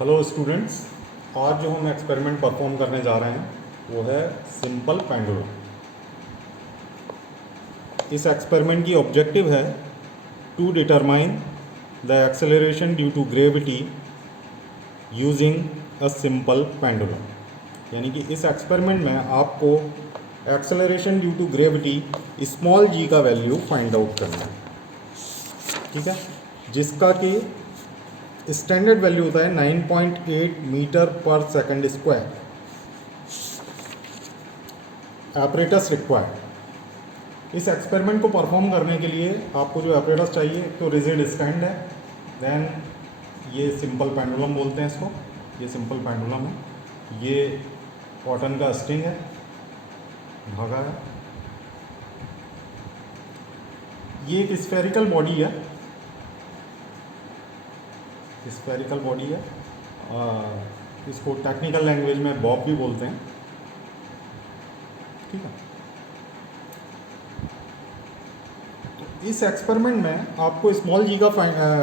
Hello students, आज जो हम एक्सपेरिमेंट परफॉर्म करने जा रहे हैं वो है सिंपल पेंडुलम। इस एक्सपेरिमेंट की ऑब्जेक्टिव है to determine the acceleration due to gravity using a simple pendulum. यानी कि इस एक्सपेरिमेंट में आपको acceleration due to gravity small g का वैल्यू फाइंड आउट करना है, ठीक है, जिसका कि स्टैंडर्ड वैल्यू होता है 9.8 मीटर पर सेकंड स्क्वायर। Apparatus required. इस एक्सपेरिमेंट को परफॉर्म करने के लिए आपको जो एपरेटस चाहिए, तो रिजिड स्टैंड है, देन ये सिंपल पेंडुलम बोलते हैं इसको, ये सिंपल पेंडुलम है, ये कॉटन का स्ट्रिंग है, धागा है, ये एक स्फेरिकल बॉडी है, स्फेरिकल बॉडी है, इसको टेक्निकल लैंग्वेज में बॉब भी बोलते हैं, ठीक है। तो इस एक्सपेरिमेंट में आपको स्मॉल जी का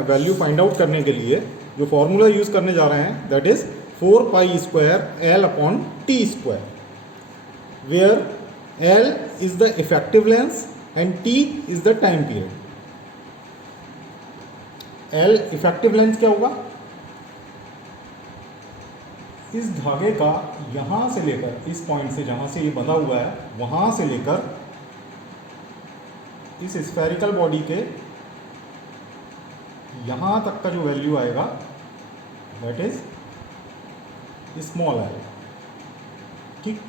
वैल्यू फाइंड आउट करने के लिए जो फॉर्मूला यूज़ करने जा रहे हैं that is 4 pi square L upon T square, where L is the effective length and T is the time period. L effective length क्या होगा? इस धागे का यहाँ से लेकर, इस पॉइंट से जहाँ से ये बंधा हुआ है वहाँ से लेकर इस स्फेरिकल बॉडी के यहाँ तक का जो वैल्यू आएगा दैट इज स्मॉल एल, ठीक।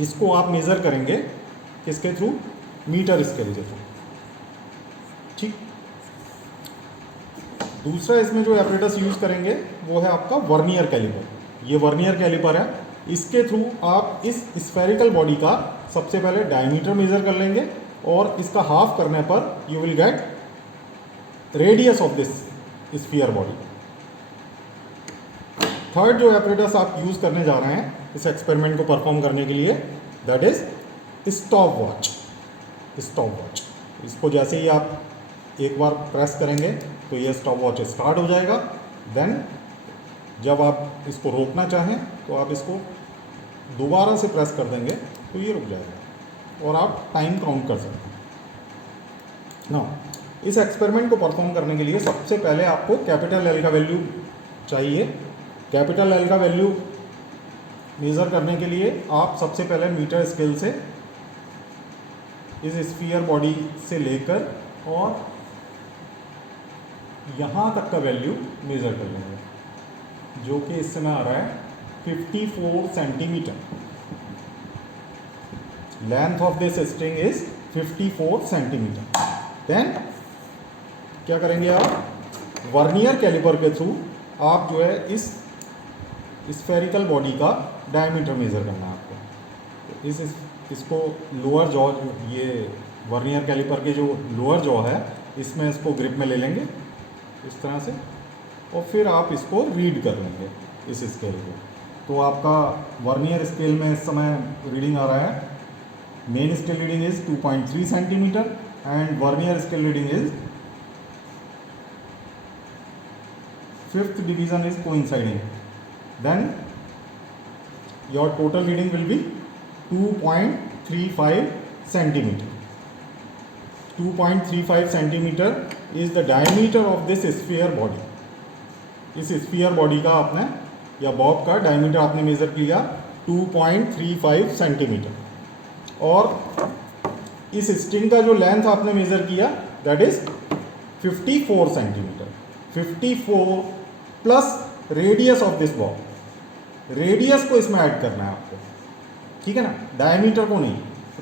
इसको आप मेज़र करेंगे किसके थ्रू? मीटर स्केल के थ्रू, ठीक। दूसरा इसमें जो एपरेटस यूज़ करेंगे वो है आपका वर्नियर कैलिपर। ये वर्नियर कैलिपर है, इसके थ्रू आप इस स्फेरिकल बॉडी का सबसे पहले डायमीटर मेजर कर लेंगे और इसका हाफ करने पर you will gate radius of this sphere body. Third जो एपरेटस आप यूज़ करने जा रहे हैं इस एक्सपेरिमेंट को परफॉर्म करने के लिए that is stop watch. Stop watch, इसको जैसे ही आप एक बार प्रेस करेंगे तो ये स्टॉप वॉच स्टार्ट हो जाएगा। देन जब आप इसको रोकना चाहें तो आप इसको दोबारा से प्रेस कर देंगे तो ये रुक जाएगा और आप टाइम काउंट कर सकते हैं ना। इस एक्सपेरिमेंट को परफॉर्म करने के लिए सबसे पहले आपको कैपिटल एल का वैल्यू चाहिए। कैपिटल एल का वैल्यू मेज़र करने के लिए आप सबसे पहले मीटर स्केल से इस स्फीयर बॉडी से लेकर और यहाँ तक का वैल्यू मेज़र कर लेंगे, जो कि इस समय आ रहा है 54 centimetre. Length of this string is 54 centimetre. Then क्या करेंगे आप? वर्नियर कैलिपर के थ्रू आप जो है इस स्फेरिकल बॉडी का डायमीटर मेज़र करना है आपको। तो इसको लोअर जॉ, ये वर्नियर कैलिपर के जो लोअर जॉ है इसमें इसको ग्रिप में ले लेंगे इस तरह से और फिर आप इसको रीड कर लेंगे इस स्केल को। तो आपका वर्नियर स्केल में इस समय रीडिंग आ रहा है, main scale reading is 2.3 centimetre and vernier scale reading is 5th division is coinciding. Then your total reading will be 2.35 centimetre. 2.35 centimetre is the diameter of this sphere body. इस sphere body का आपने या Bob का diameter आपने measure किया 2.35 centimetre और इस string का जो लेंथ आपने मेज़र किया that is 54 centimetre. 54 plus radius of this Bob. Radius को इसमें ऐड करना है आपको, ठीक है ना, डायमीटर को नहीं।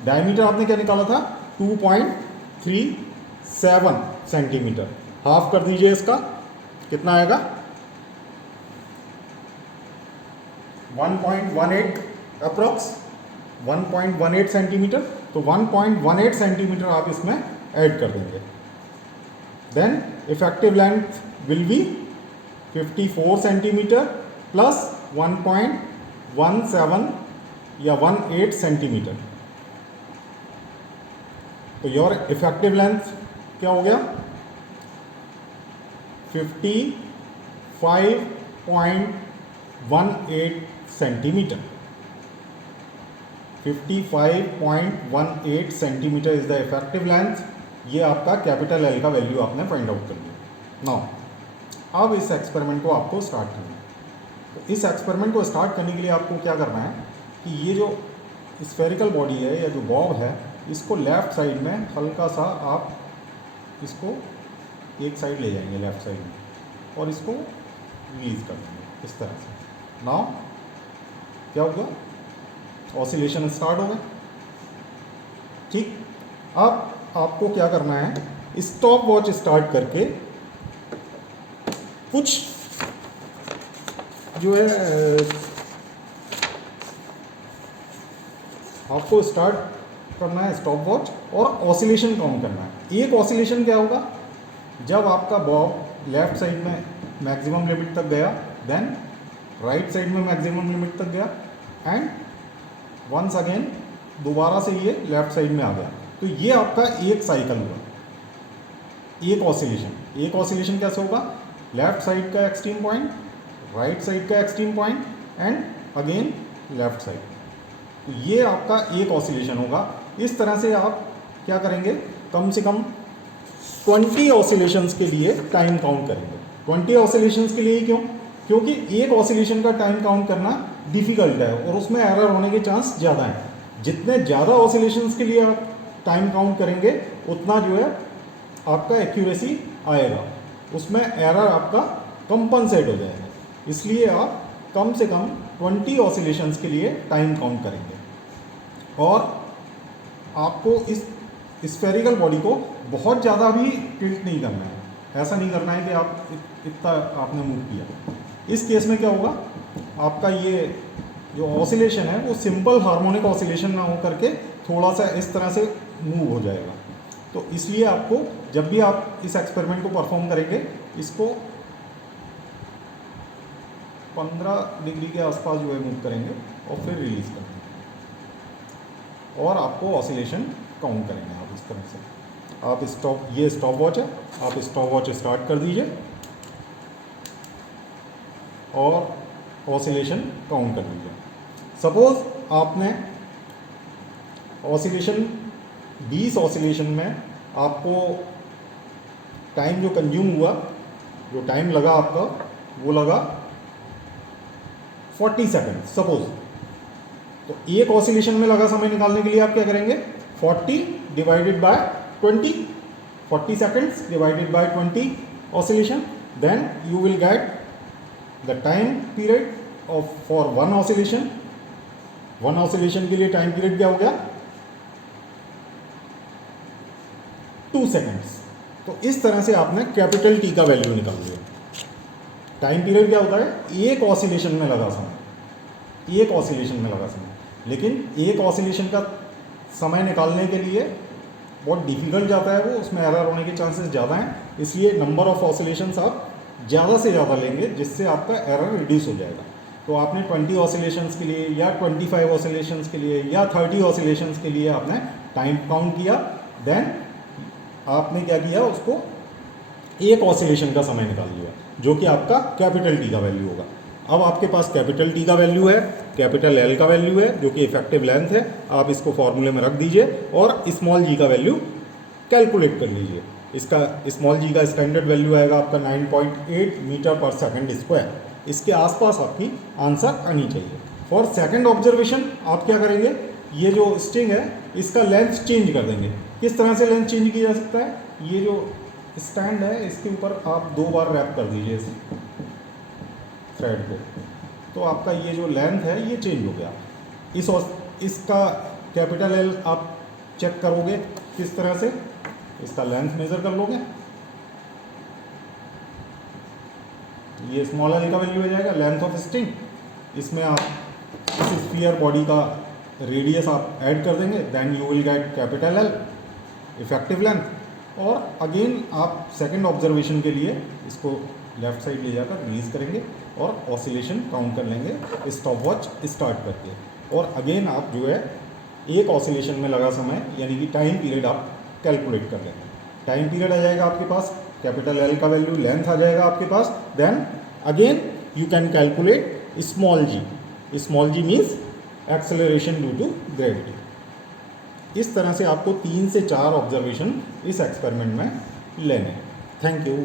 डायमीटर आपने क्या निकाला था? 2.37 सेंटीमीटर। हाफ कर दीजिए इसका, कितना आएगा? 1.18 अप्रोक्स 1.18 सेंटीमीटर। तो 1.18 सेंटीमीटर आप इसमें ऐड कर देंगे। Then effective length will be 54 centimetre plus 1.17 या 18 सेंटीमीटर। तो योर इफेक्टिव लेंथ क्या हो गया? 55 55.18 centimetre. 55.18 centimetre is the effective length. ये आपका कैपिटल एल का वैल्यू आपने फाइंड आउट कर लिया। नाउ अब इस एक्सपेरिमेंट को आपको स्टार्ट करना है। तो इस एक्सपेरिमेंट को स्टार्ट करने के लिए आपको क्या करना है कि ये जो स्फेरिकल बॉडी है या जो बॉब है, इसको लेफ़्ट साइड में हल्का सा आप इसको एक साइड ले जाएंगे लेफ़्ट साइड में, और इसको रिलीज कर देंगे इस तरह से। नाउ क्या होगा, ऑसिलेशन स्टार्ट होगा। ठीक, अब आपको क्या करना है, स्टॉप वॉच स्टार्ट करके कुछ जो है आपको स्टार्ट करना है स्टॉप वॉच, और ऑसिलेशन काउंट करना है। एक ऑसिलेशन क्या होगा, जब आपका बॉब लेफ्ट साइड में मैक्सिमम लिमिट तक गया, देन राइट साइड में मैक्सिमम लिमिट तक गया, एंड वंस अगेन दोबारा से ये लेफ्ट साइड में आ गया। तो ये आपका एक साइकिल हुआ, एक ऑसिलेशन। एक ऑसिलेशन कैसे होगा, लेफ्ट साइड का एक्सट्रीम पॉइंट, राइट साइड का extreme point, and again left side. तो ये आपका एक ऑसिलेशन होगा। इस तरह से आप क्या करेंगे, कम से कम 20 ऑसिलेशंस के लिए टाइम काउंट करेंगे। 20 ऑसिलेशंस के लिए क्यों, क्योंकि एक ऑसिलेशन का टाइम काउंट करना डिफिकल्ट है और उसमें एरर होने के चांस ज़्यादा हैं। जितने ज़्यादा ऑसिलेशंस के लिए आप टाइम काउंट करेंगे, उतना जो है आपका एक्यूरेसी आएगा, उसमें एरर आपका कंपनसेट हो जाएगा। इसलिए आप कम से कम 20 ऑसिलेशंस के लिए टाइम काउंट करेंगे। और आपको इस स्फेरिकल बॉडी को बहुत ज़्यादा भी टिल्ट नहीं करना है। ऐसा नहीं करना है कि आप इतना आपने मूव किया। इस केस में क्या होगा, आपका ये जो ऑसिलेशन है वो सिंपल हार्मोनिक ऑसिलेशन ना हो करके थोड़ा सा इस तरह से मूव हो जाएगा। तो इसलिए आपको जब भी आप इस एक्सपेरिमेंट को परफॉर्म करेंगे, इसको 15 डिग्री के आसपास जो है मूव करेंगे और फिर रिलीज करेंगे, और आपको ऑसिलेशन काउंट करेंगे आप इस तरह से। आप स्टॉप, ये स्टॉप वॉच है, आप स्टॉप वॉच स्टार्ट कर दीजिए और ऑसिलेशन काउंट कर लीजिए। सपोज आपने ऑसिलेशन 20 ऑसिलेशन में आपको टाइम जो कंज्यूम हुआ, जो टाइम लगा आपका, वो लगा 40 सेकेंड सपोज। तो एक ऑसिलेशन में लगा समय निकालने के लिए आप क्या करेंगे, 40 divided by 20, 40 seconds divided by 20 oscillation, then you will get the time period of for one oscillation. One oscillation के लिए टाइम पीरियड क्या हो गया, 2 सेकेंड्स। तो इस तरह से आपने कैपिटल टी का वैल्यू निकाल लिया। टाइम पीरियड क्या होता है, एक ऑसिलेशन में लगा समय, एक ऑसिलेशन में लगा समय। लेकिन एक ऑसिलेशन का समय निकालने के लिए बहुत डिफिकल्ट जाता है वो, उसमें एरर होने के चांसेस ज़्यादा हैं। इसलिए नंबर ऑफ ऑसिलेशंस आप ज़्यादा से ज़्यादा लेंगे, जिससे आपका एरर रिड्यूस हो जाएगा। तो आपने 20 ऑसिलेशंस के लिए या 25 ऑसिलेशंस के लिए या 30 ऑसिलेशंस के लिए आपने टाइम काउंट किया, देन आपने क्या किया, उसको एक ऑसिलेशन का समय निकाल लिया, जो कि आपका कैपिटल टी का वैल्यू होगा। अब आपके पास कैपिटल टी का वैल्यू है, कैपिटल एल का वैल्यू है, जो कि इफेक्टिव लेंथ है। आप इसको फॉर्मूले में रख दीजिए और स्मॉल जी का वैल्यू कैलकुलेट कर लीजिए। इसका स्मॉल जी का स्टैंडर्ड वैल्यू आएगा आपका 9.8 मीटर पर सेकंड स्क्वायर। इसके आसपास आपकी आंसर आनी चाहिए। फॉर सेकंड ऑब्जर्वेशन आप क्या करेंगे, ये जो स्ट्रिंग है इसका लेंथ चेंज कर देंगे। किस तरह से लेंथ चेंज किया जा सकता है, ये जो स्टैंड है इसके ऊपर आप 2 बार रैप कर दीजिए इस थ्रेड को, तो आपका ये जो लेंथ है ये चेंज हो गया। इसका कैपिटल एल आप चेक करोगे किस तरह से, इसका लेंथ मेजर कर लोगे, ये स्मॉल एल का वैल्यू हो जाएगा लेंथ ऑफ स्ट्रिंग। इसमें आप इस स्फीयर बॉडी का रेडियस आप ऐड कर देंगे, then you will get capital L effective length. और अगेन आप सेकंड ऑब्जर्वेशन के लिए इसको लेफ्ट साइड ले जाकर रिलीज करेंगे और ऑसिलेशन काउंट कर लेंगे स्टॉप वॉच स्टार्ट करके। और अगेन आप जो है एक ऑसिलेशन में लगा समय यानी कि टाइम पीरियड आप कैलकुलेट कर लेंगे। टाइम पीरियड आ जाएगा आपके पास, कैपिटल एल का वैल्यू, लेंथ आ जाएगा आपके पास, then again you can calculate small g. Small g means acceleration due to gravity. इस तरह से आपको 3 से 4 ऑब्जर्वेशन इस एक्सपेरिमेंट में लेने हैं। Thank you.